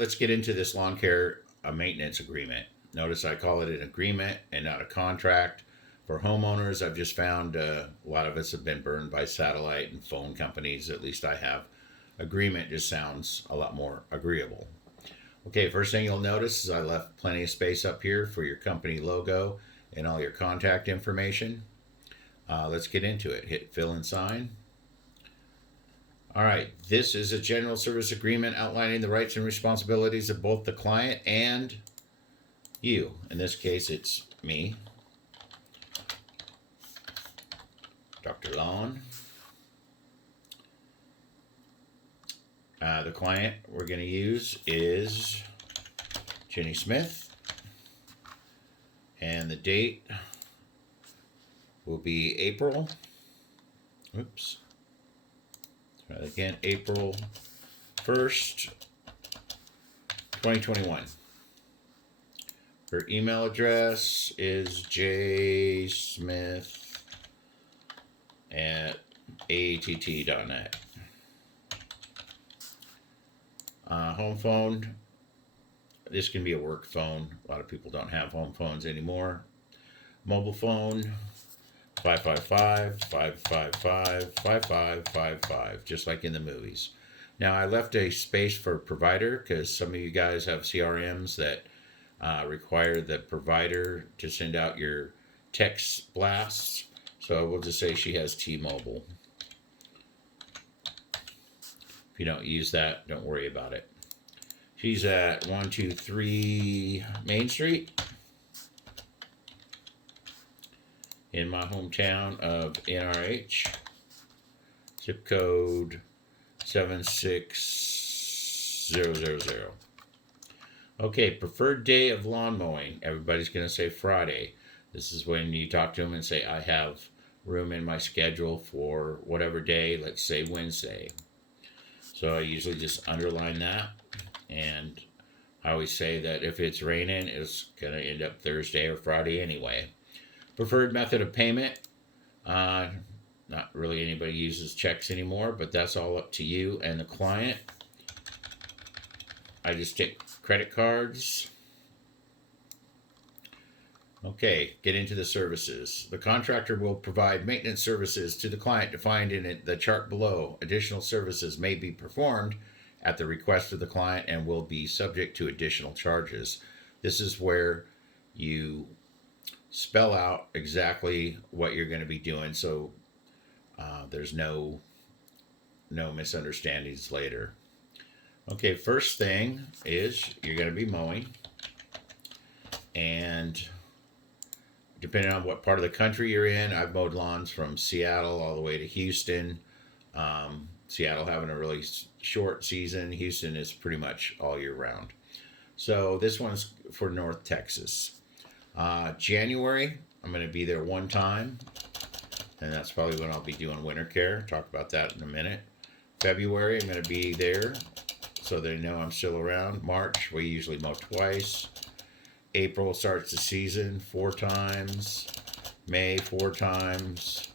let's get into this lawn care maintenance agreement. Notice I call it an agreement and not a contract. For homeowners, I've just found a lot of us have been burned by satellite and phone companies. At least I have. Agreement just sounds a lot more agreeable. Okay, first thing you'll notice is I left plenty of space up here for your company logo and all your contact information. Let's get into it. Hit fill and sign. All right, this is a general service agreement outlining the rights and responsibilities of both the client and you. In this case, it's me, Dr. Lawn. The client we're going to use is Jenny Smith. And the date will be April. Oops. Try that again. April 1st, 2021. Her email address is jsmith@att.net. Home phone. This can be a work phone. A lot of people don't have home phones anymore. Mobile phone, 555-555-5555, just like in the movies. Now, I left a space for provider because some of you guys have CRMs that require the provider to send out your text blasts. So we'll just say she has T-Mobile. If you don't use that, don't worry about it. She's at 123 Main Street in my hometown of NRH. Zip code 76000. Okay, preferred day of lawn mowing. Everybody's going to say Friday. This is when you talk to them and say, I have room in my schedule for whatever day, let's say Wednesday. So I usually just underline that. And I always say that if it's raining, it's going to end up Thursday or Friday anyway. Preferred method of payment. Not really anybody uses checks anymore, but that's all up to you and the client. I just take credit cards. Okay, get into the services. The contractor will provide maintenance services to the client defined in the chart below. Additional services may be performed at the request of the client and will be subject to additional charges. This is where you spell out exactly what you're going to be doing so there's no misunderstandings later. Okay, first thing is you're going to be mowing, and depending on what part of the country you're in, I've mowed lawns from Seattle all the way to Houston. Seattle having a really short season. Houston is pretty much all year round. So this one's for North Texas. January, I'm going to be there one time, and that's probably when I'll be doing winter care. Talk about that in a minute. February, I'm going to be there so they know I'm still around. March, we usually mow twice. April starts the season 4 times. May 4 times.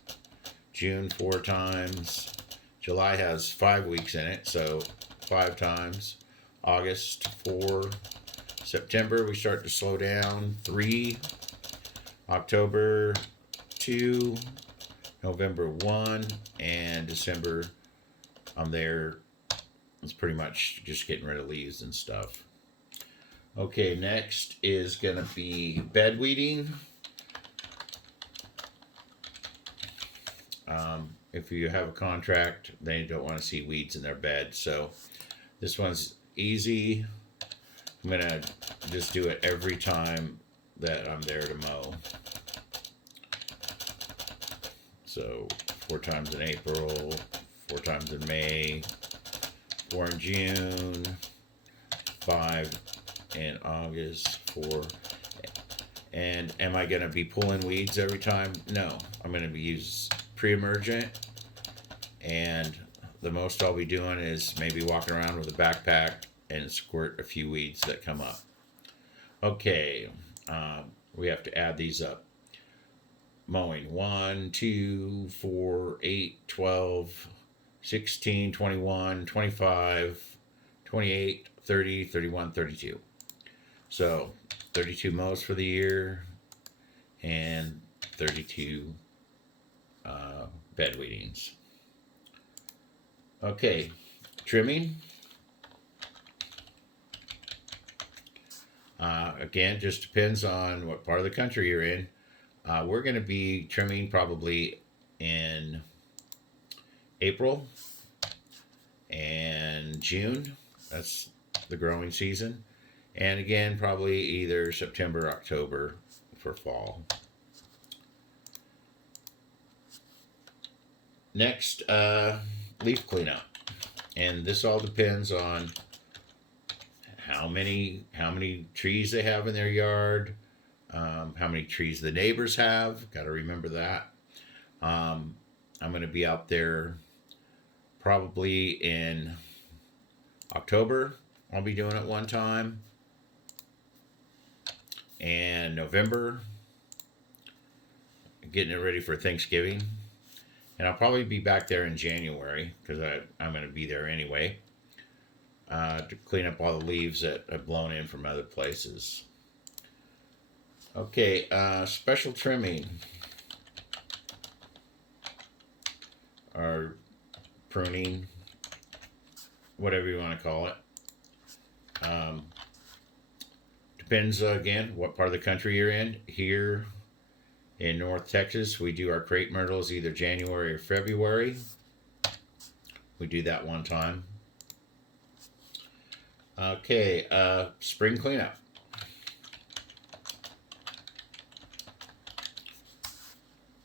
June 4 times. July has 5 weeks in it, so 5 times. August 4. September we start to slow down, 3. October 2. November 1. And December I'm there. It's pretty much just getting rid of leaves and stuff. Okay, next is going to be bed weeding. If you have a contract, they don't want to see weeds in their bed. So this one's easy. I'm going to just do it every time that I'm there to mow. So 4 times in April, 4 times in May, 4 in June, 5 in August, 4. And am I going to be pulling weeds every time? No. I'm going to be using pre-emergent, and the most I'll be doing is maybe walking around with a backpack and squirt a few weeds that come up. Okay, we have to add these up. Mowing 1, 2, 4, 8, 12, 16, 21, 25, 28, 30, 31, 32. So 32 mows for the year and 32 bed weedings. Okay, trimming. Again, just depends on what part of the country you're in. We're going to be trimming probably in April and June. That's the growing season. And again, probably either September, October for fall. Next, leaf cleanup. And this all depends on how many trees they have in their yard, how many trees the neighbors have. Got to remember that. I'm going to be out there probably in October. I'll be doing it one time. And November, getting it ready for Thanksgiving. And I'll probably be back there in January because I'm going to be there anyway to clean up all the leaves that have blown in from other places. Okay, special trimming or pruning, whatever you want to call it. Depends again what part of the country you're in. Here in North Texas, we do our crepe myrtles either January or February. We do that one time. Okay, spring cleanup.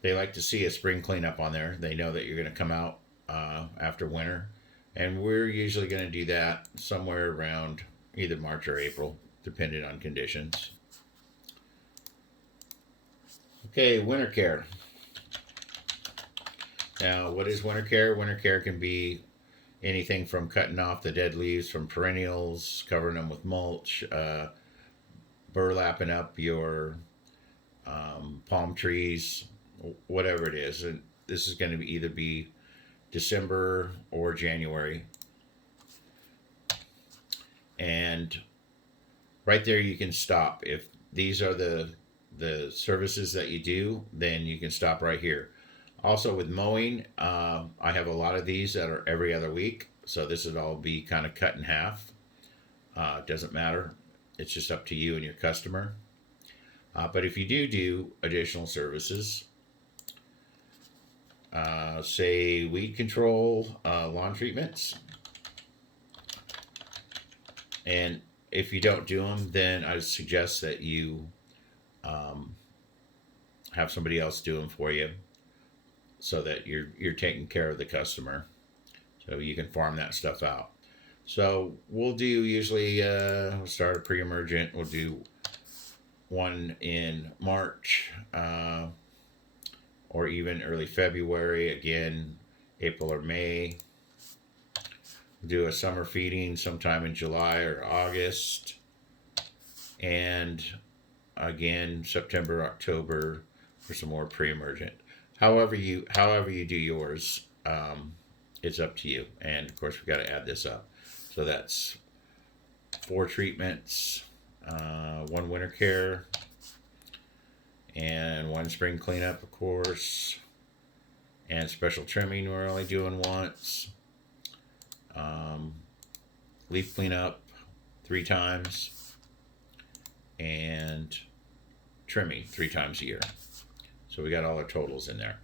They like to see a spring cleanup on there. They know that you're going to come out after winter. And we're usually going to do that somewhere around either March or April, depending on conditions. Okay, winter care. Now, what is winter care? Winter care can be anything from cutting off the dead leaves from perennials, covering them with mulch, burlapping up your palm trees, whatever it is. And this is going to either be December or January. And right there you can stop. If these are the services that you do, then you can stop right here. Also with mowing, I have a lot of these that are every other week. So this would all be kind of cut in half. It doesn't matter. It's just up to you and your customer. But if you do additional services, say weed control, lawn treatments, and if you don't do them, then I suggest that you have somebody else do them for you, so that you're taking care of the customer, so you can farm that stuff out. So we'll do usually we'll start a pre-emergent. We'll do one in March or even early February. Again, April or May. We'll do a summer feeding sometime in July or August, and again September, October for some more pre-emergent. However you do yours, it's up to you. And of course, we got to add this up. So that's 4 treatments, 1 winter care, and 1 spring cleanup, of course, and special trimming we're only doing once. Leaf cleanup 3 times, and trimming 3 times a year. So we got all our totals in there.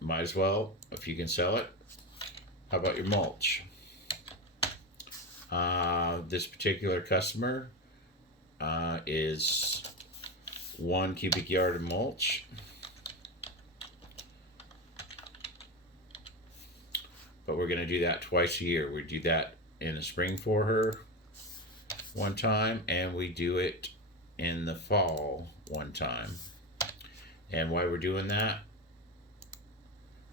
Might as well, if you can sell it. How about your mulch? This particular customer is 1 cubic yard of mulch. But we're going to do that twice a year. We do that in the spring for her one time, and we do it in the fall one time. And while we're doing that,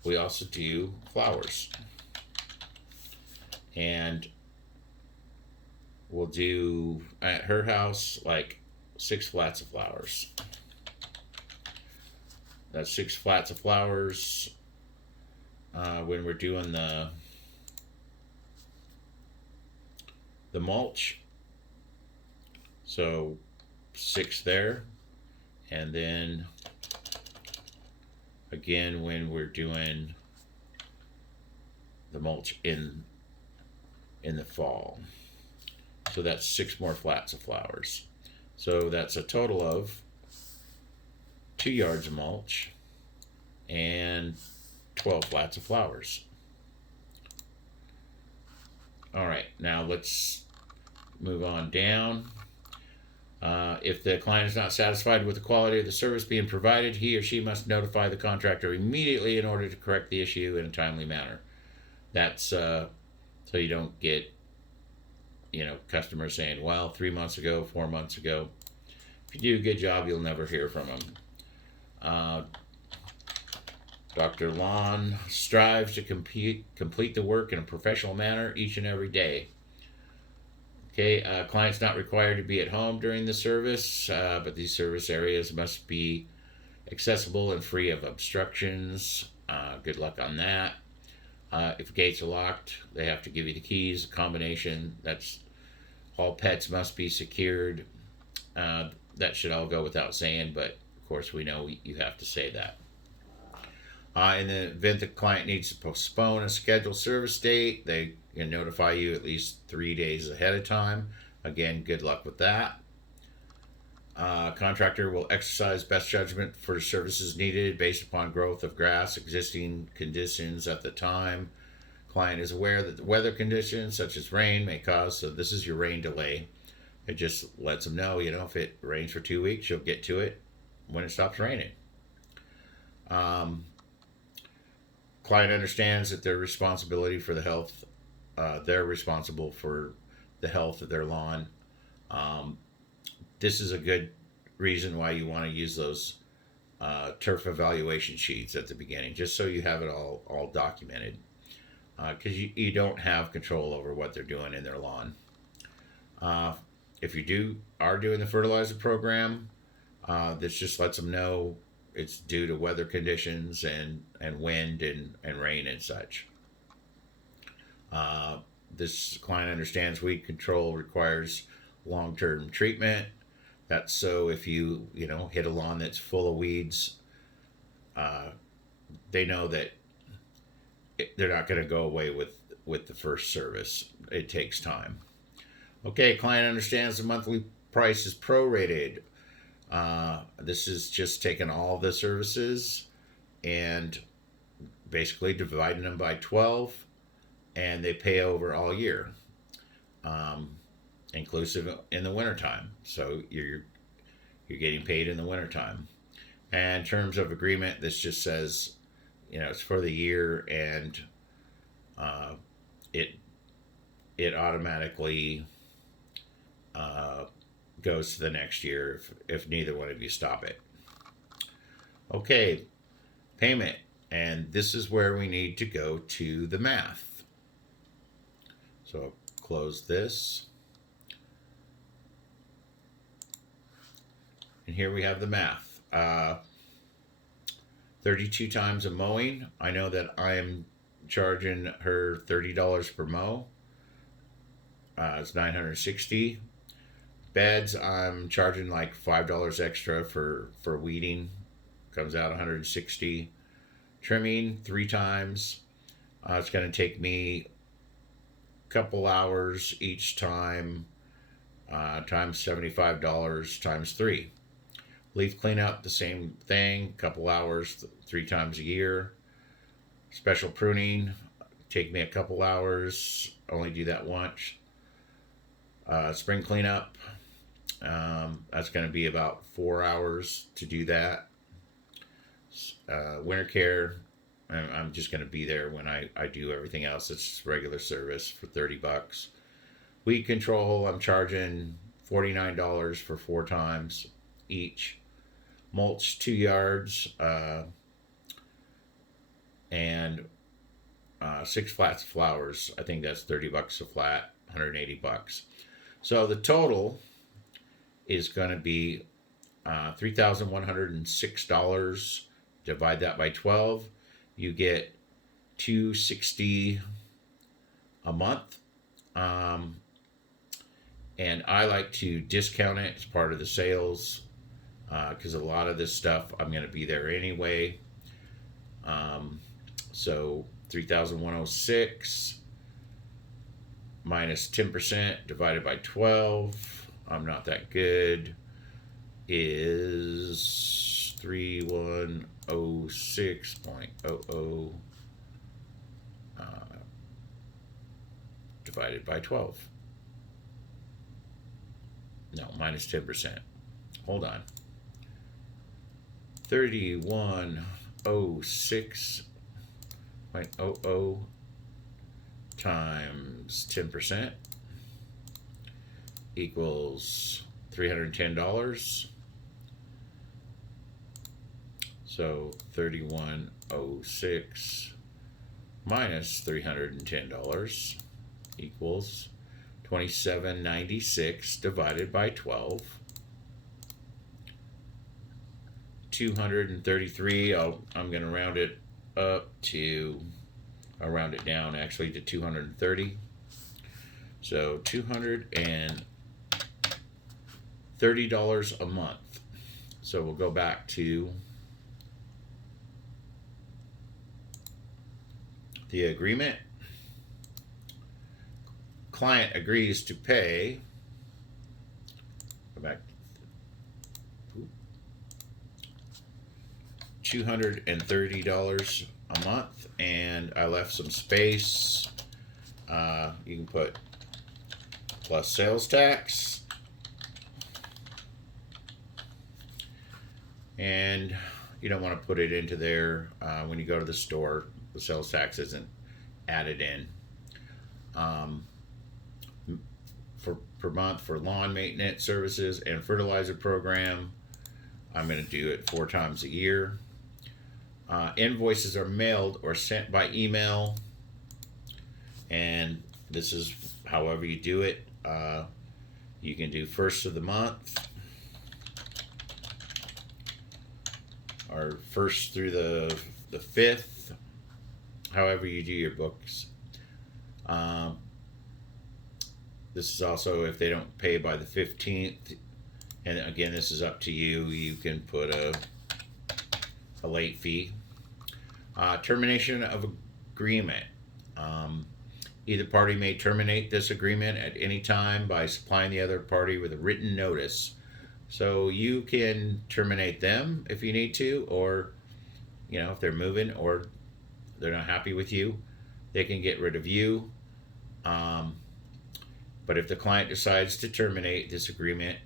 we also do flowers. And we'll do at her house like 6 flats of flowers. That's 6 flats of flowers. When we're doing the the mulch. So 6 there. And then again, when we're doing the mulch in the fall. So that's 6 more flats of flowers. So that's a total of 2 yards of mulch and 12 flats of flowers. All right, now let's move on down. If the client is not satisfied with the quality of the service being provided, he or she must notify the contractor immediately in order to correct the issue in a timely manner. That's so you don't get, customers saying, well, 3 months ago, 4 months ago. If you do a good job, you'll never hear from them. Dr. Lawn strives to complete the work in a professional manner each and every day. Okay, client's not required to be at home during the service, but these service areas must be accessible and free of obstructions. Good luck on that. If gates are locked, they have to give you the keys. A combination. That's all pets must be secured. That should all go without saying, but of course we know you have to say that. In the event the client needs to postpone a scheduled service date, they can notify you at least 3 days ahead of time. Again, good luck with that. Contractor will exercise best judgment for services needed based upon growth of grass, existing conditions at the time. Client is aware that the weather conditions such as rain may cause, so this is your rain delay. It just lets them know, if it rains for 2 weeks, you'll get to it when it stops raining. Client understands that they're responsible for the health of their lawn. This is a good reason why you want to use those turf evaluation sheets at the beginning, just so you have it all documented, because you don't have control over what they're doing in their lawn. If you are doing the fertilizer program, this just lets them know it's due to weather conditions and wind and rain and such. This client understands weed control requires long-term treatment. That's so if you hit a lawn that's full of weeds, they know that they're not going to go away with the first service. It takes time. Okay, client understands the monthly price is prorated. This is just taking all the services and basically dividing them by 12, and they pay over all year, inclusive in the wintertime. So you're getting paid in the wintertime. And terms of agreement, this just says, it's for the year, and it automatically goes to the next year if neither one of you stop it. Okay, payment. And this is where we need to go to the math. So I'll close this. And here we have the math. 32 times a mowing. I know that I am charging her $30 per mow. It's $960. Beds, I'm charging like $5 extra for weeding. Comes out $160. Trimming 3 times. It's going to take me a couple hours each time. Times $75 times 3. Leaf cleanup, the same thing. Couple hours, 3 times a year. Special pruning, take me a couple hours. Only do that once. Spring cleanup, that's going to be about 4 hours to do that. Winter care, I'm just going to be there when I do everything else. It's regular service for $30. Weed control, I'm charging $49 for 4 times each. Mulch 2 yards, and 6 flats of flowers. I think that's $30 a flat, $180. So the total is going to be $3,106. Divide that by 12, you get $260 a month. And I like to discount it as part of the sales because a lot of this stuff I'm going to be there anyway. So 3,106 minus 10% divided by 12. I'm not that good. Is 3106.00 divided by 12. No, minus 10%. Hold on. 3106.00 times 10% equals $310. So 3106 minus $310 equals 2796 divided by 12. 233. I'm going to round it up to, I'll round it down actually to 230. So $230 a month. So we'll go back to the agreement. Client agrees to pay. Go back. $230 a month, and I left some space. You can put plus sales tax, and you don't want to put it into there when you go to the store. The sales tax isn't added in. Per month for lawn maintenance services and fertilizer program, I'm going to do it 4 times a year. Invoices are mailed or sent by email, and this is however you do it. You can do first of the month or first through the 5th, however you do your books. This is also if they don't pay by the 15th, and again, this is up to you. You can put a late fee. Termination of agreement. Either party may terminate this agreement at any time by supplying the other party with a written notice. So you can terminate them if you need to, or if they're moving or they're not happy with you, they can get rid of you. But if the client decides to terminate this agreement,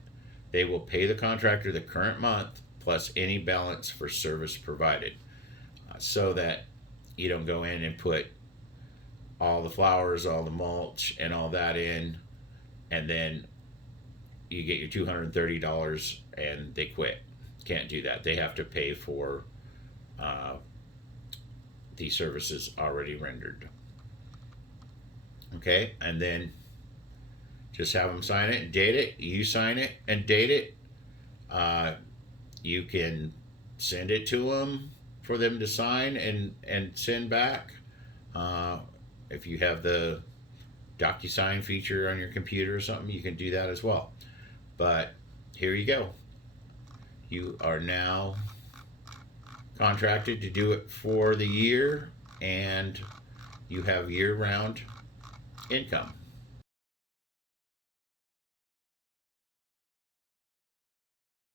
they will pay the contractor the current month plus any balance for service provided, so that you don't go in and put all the flowers, all the mulch, and all that in, and then you get your $230 and they quit. Can't do that. They have to pay for the services already rendered. Okay, and then just have them sign it and date it. You sign it and date it. You can send it to them for them to sign and send back. If you have the DocuSign feature on your computer or something, you can do that as well. But here you go. You are now contracted to do it for the year, and you have year-round income.